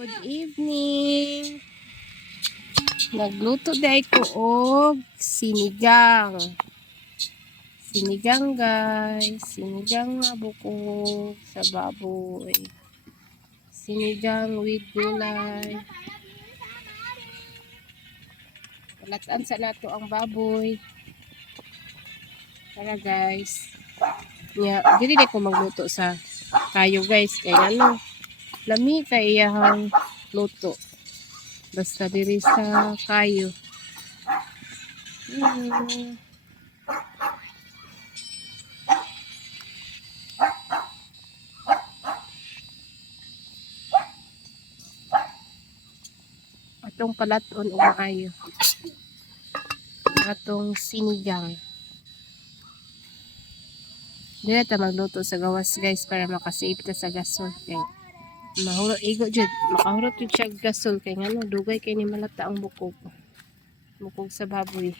Good evening. Nagluto day ko og sinigang. Sinigang guys. Sinigang na bukog sa baboy. Sinigang with gulay. Palatan sa nato ang baboy. Tara guys. Dili ko magluto sa kayo guys. Kaya ano, lami kayahang luto. Basta diri sa kayo. Atong palaton o maayo. Atong sinigang. Dili ta magluto sa gawas guys para makasave ta sa gasol kay mahurot igo jud makahurot jud siya gasol kay ngano dugay kay ni malata ang bukog sa baboy.